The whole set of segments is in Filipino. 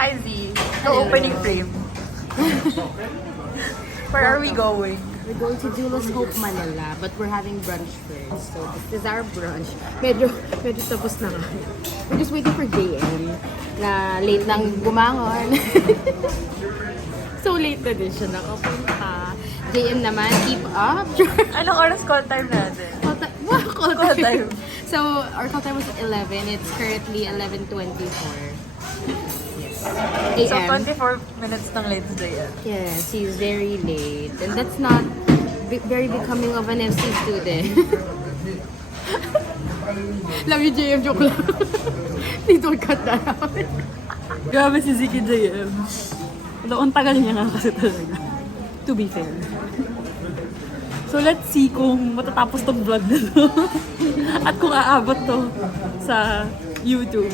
Hi Z. The opening frame. Where are we going? We're going to Julius Hope, Manila, but we're having brunch first. So this is our brunch. Medyo tapos na kami. We're just waiting for JM na late lang bumangon. So late na din siya nakapunta. JM naman, keep up. Anong oras call time natin? Call Call time. So our call time was at 11. It's currently 11:24. So, AM. 24 minutes ng late today. Yes, he's very late. And that's not very becoming of an FC student. Love you, JM. Joke lang. Please don't cut that out. Grabe si Ziki JM. Ang tagal niya nga kasi talaga. To be fair. So, let's see kung matatapos tong vlog na to. At kung aabot to sa YouTube.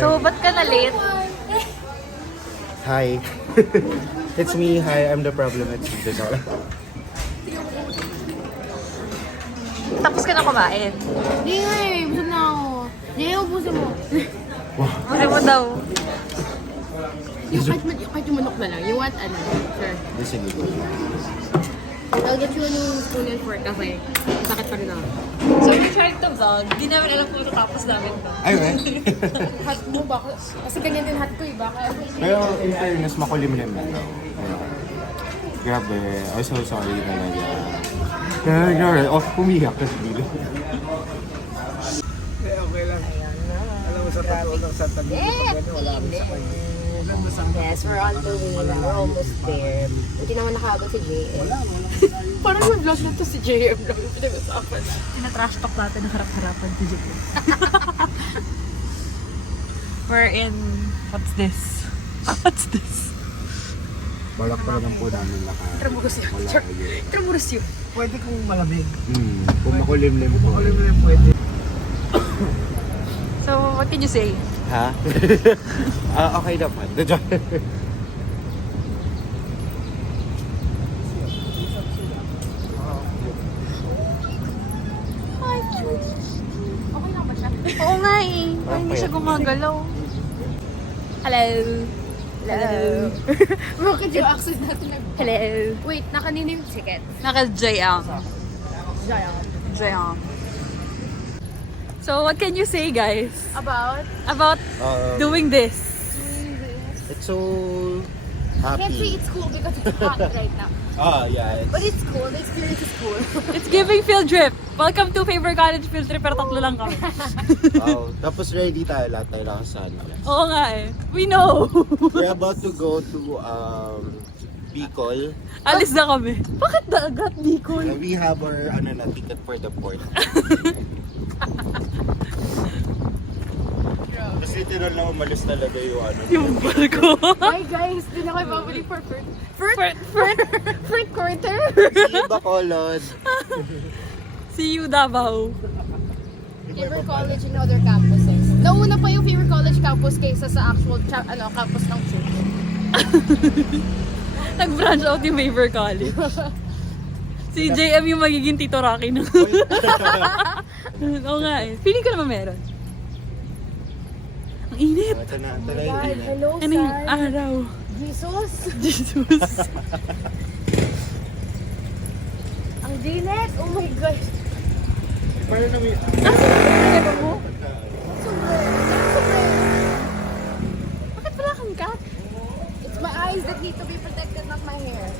So, ba't ka na late? Hi. It's me. Hi, I'm the problem. It's me. Tapos ka na kumain. Hindi nga eh. Busog na ako. JM, ubusin mo. Ano mo daw? Kahit yung manok na lang. You want ano? Sure. Listen, I'll get you a new spoon and fork kasi sakit pa rin ako. So, we tried to vlog. Di namin alam kung matatapos namin to. Ay, well. Hot mo ba? Kasi ganyan din hot ko eh. Baka Pero in fairness, makulimlim na. Grabe. I'm so sorry talaga. Grabe. Off, pumiyak kasi dito. Okay lang. Alam mo sa totoo ng Santa Miguel, pag wala kami sa kanya. yes, we're on the way na. We're almost there. Hindi naman nakaabot si JM. Parang yung vlog na to si JM lang yung pinag-usapan. Tina-trash talk natin ng harap-harapan si Ziki. We're in... What's this? What's this? Balak pa lang po namin lakas. Tramuros yun. Tramuros yun. Pwede kung malamig. Kung makulimlim po. Makulimlim pwede. So, what can you say? Ha? Okay naman. Okay lang ba siya? Oo nga eh. Parang hindi siya gumagalaw. Hello. Hello. Bakit yung accent natin nag... Hello. Wait, nakanino yung ticket? Naka-JM. JM. JM. So, what can you say, guys? About doing this? It's so I can't say happy. it's cool because it's hot right now. Yeah. But it's cool. The experience is cool. It's giving field trip. Welcome to Favorite College Field Trip, pero tatlo lang kami. Wow. Tapos ready tayo lahat tayo nakasana. Oo nga eh. We know. We're about to go to Bicol. Alis na kami. Bakit dagat, Bicol? We have our ticket for the port. Kasi tinol lang umalis talaga yung Yung barko. Hi guys, din ako babalik for first quarter. See you Bacolod. See you, Davao. Favorite college and other campuses. Nauna pa yung favorite college campus kaysa sa actual campus ng church. Nag-branch out yung Favorite College. Si JM yung magiging Tito Rocky na. Oo nga eh. Feeling ko naman meron. Ang init. Ito na yung init. Hello, Ano yung araw? Jesus. Jesus. Ang dinet. Oh my gosh. Paano namin? Ano mo? Bakit wala kang cat? It's my eyes that need to be protected, not my hair.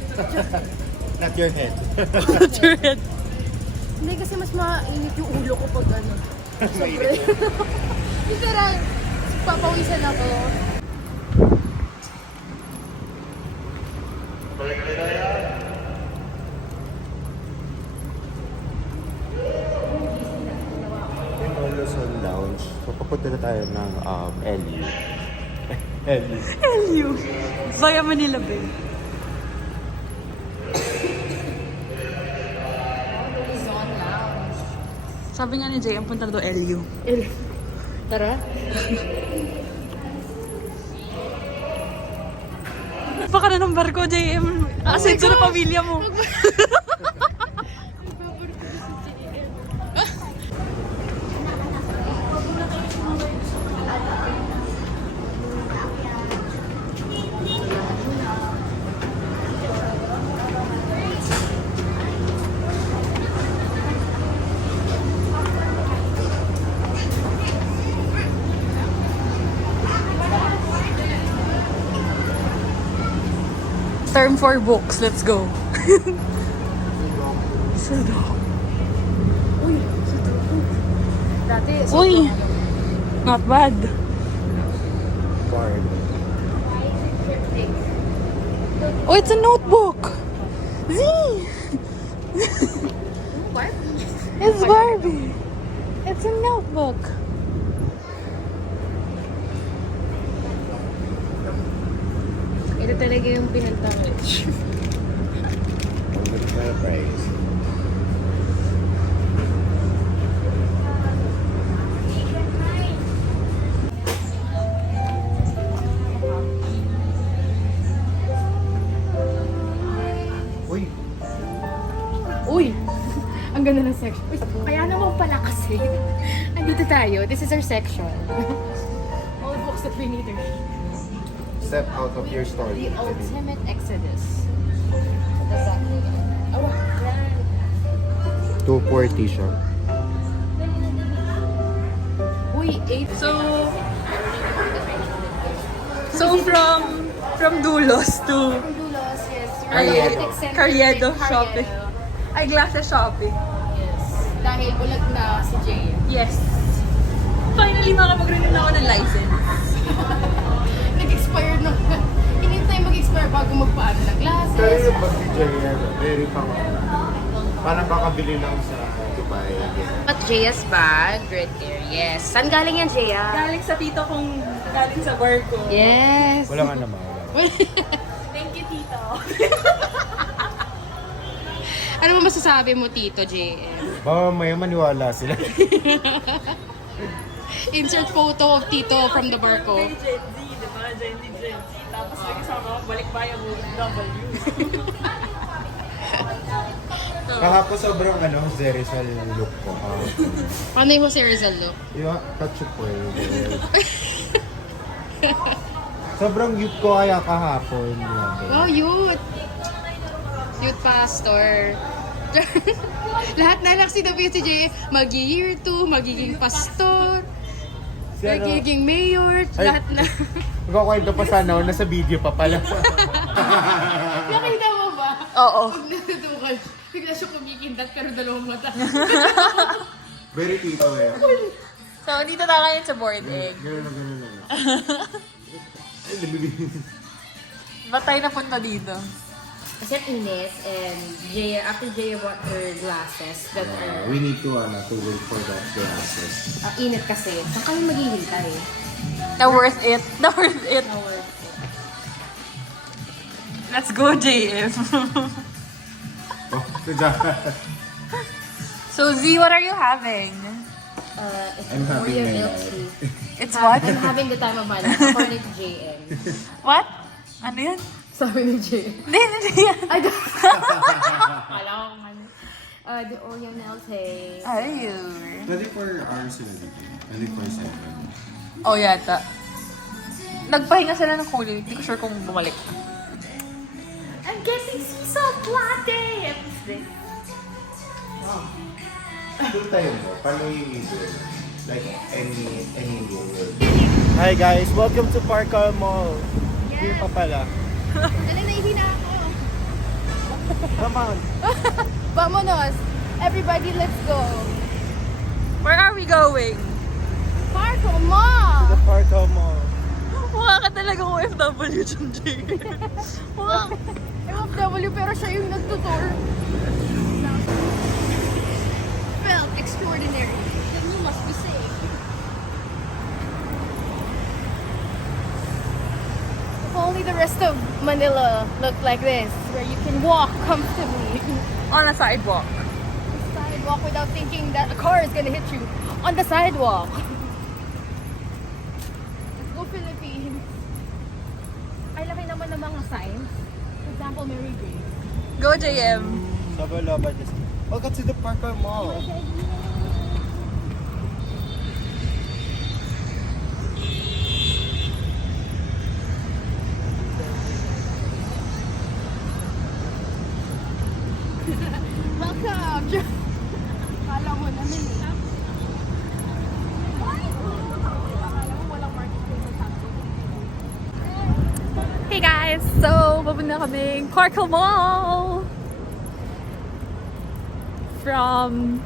Not your head. What's your head? Hindi kasi mas mainit yung ulo ko pag ano. Sobrang. Literal. Papawisan ako. Yung Luzon Lounge. So papunta na tayo ng LU. LU. LU. Via Manila Bay. Sabi nga ni JM, punta na daw LU. Tara. Baka na ng barko, JM. Asenso na pamilya mo. Term for books. Let's go. Sadok. Dati, Uy! Not bad. Barbie. Oh, it's a notebook! Z! It's Barbie! It's a notebook. Ito talaga yung pinunta ko. Ang ganda na price. Uy! Uy! Ang ganda ng section. Uy, kaya naman pala kasi. Andito tayo. This is our section. All the books that we need to read. Step out of your story. The Ultimate Exodus. What does that mean? Oh, yan. 240 siya. Uy, 8. So from Dulos to Dulos, yes. Carriedo. Carriedo shopping. Ay, glasses shopping. Yes. Dahil bulag na si Jay. Yes. Finally, makapag-renew na ako ng license. Nag-expire na. Hindi tayo mag-expire bago magpaano ng Pero glasses. yung bag ni Jay, very pang... Parang kakabili lang sa Dubai. At Jaya's bag, right there. Yes. Saan galing yan, Jaya? Galing sa tito kong galing sa bar ko. Yes. Wala nga naman. Thank you, tito. Ano mo masasabi mo, Tito JM? Baka may maniwala sila. Insert photo of Tito from the bar ko. Gen Z, di ba? Gen Z. Tapos nag-isama ako, balik bayan mo, W. Kahapon sobrang Zerizal look ko. Paano yung Jose Rizal look? Yung touch po sobrang cute ko kaya kahapon. Wow, youth! Youth pastor. Lahat na lang sinabi si Jay, mag-year 2, magiging pastor, magiging mayor, lahat na. Magkakwento pa sana ako, nasa video pa pala. Nakita mo ba? Oo. Pag natutukan, bigla siya kumikindat pero dalawang mata. Very tito eh. So, dito na kayo sa board egg. Ganun na. Ay, nabibigyan. Ba't tayo napunta dito? Kasi at Ines and Jaya, after Jaya bought her glasses that are We need to wait for that glasses. init kasi, saan kami maghihintay? Na worth it. Na worth it. Let's go, JM. Oh, sadya. So, Z, what are you having? It's I'm having Oreo my milk life. tea. It's what? I'm having the time of my life, according to JM. What? Ano yan? Sabi ni JM. Hindi yan. I don't... Alam ko man. The Oreo milk tea. Ayun. 24 hours na dito. 24/7. Oh, yata. Nagpahinga sila ng huli. Hindi ko sure kung bumalik. I'm getting sea salt latte! Doon tayo mo. Paano yung ibig? Like any yogurt. Hi guys, welcome to Parkal Mall. Here pa pala. Ano, nahihina ako. Come on. Vamonos! Everybody, let's go! Where are we going? Parko Mall! The Parkal Mall. Mukha ka talaga OFW dyan, Jay. Mukha ka. MFW pero siya yung nagtutour. Felt extraordinary. Then you must be safe. If only the rest of Manila looked like this, where you can walk comfortably. On a sidewalk. Sidewalk without thinking that a car is gonna hit you on the sidewalk. Let's go Philippines. Ay, laki naman ng mga signs. For example, Mary Grace. Go, JM. Sabay-labay just. Welcome to the Parkal Mall. Welcome! Kala mo naman eh. Hey guys! guys! So, papunta kaming Parkhill Mall! From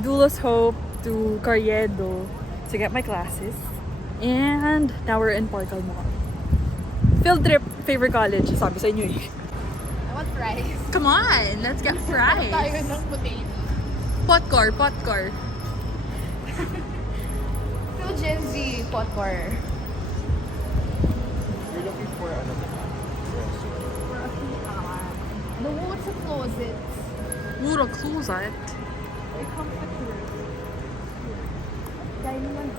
Dulos Hope to Carriedo to get my classes. And now we're in Parkhill Mall. Field trip, favorite college. Sabi sa inyo eh. I want fries. Come on! Let's get fries! Tayo ng potato. Potcore, potcore. So Gen Z potcore. You're looking for ano? No, what's a closet? Mura closet. It comes with the dining room.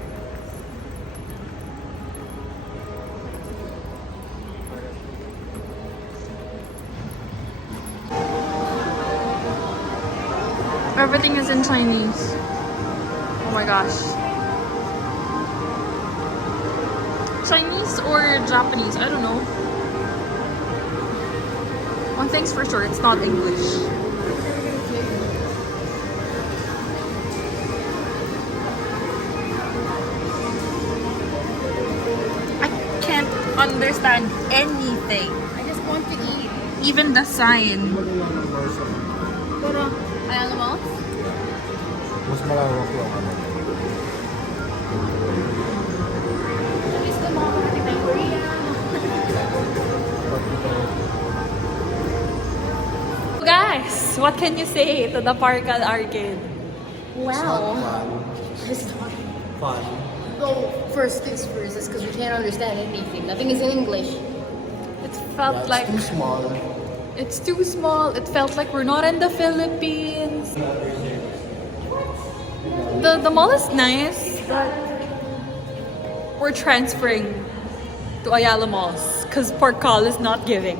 Everything is in Chinese. Oh my gosh. Chinese or Japanese? I don't know. One thing's for sure, it's not English. I can't understand anything. I just want to eat. Even the sign. Pero, ayan mo? Mas malawak yung ano. At least kung makakarating tayo Korea. Guys, what can you say to the Parkal Arcade? Wow. It's fun. So, first things first is because we can't understand anything. Nothing is in English. It felt It's like too small. it's too small. It felt like we're not in the Philippines. The mall is nice, but we're transferring to Ayala Malls because Parkal is not giving.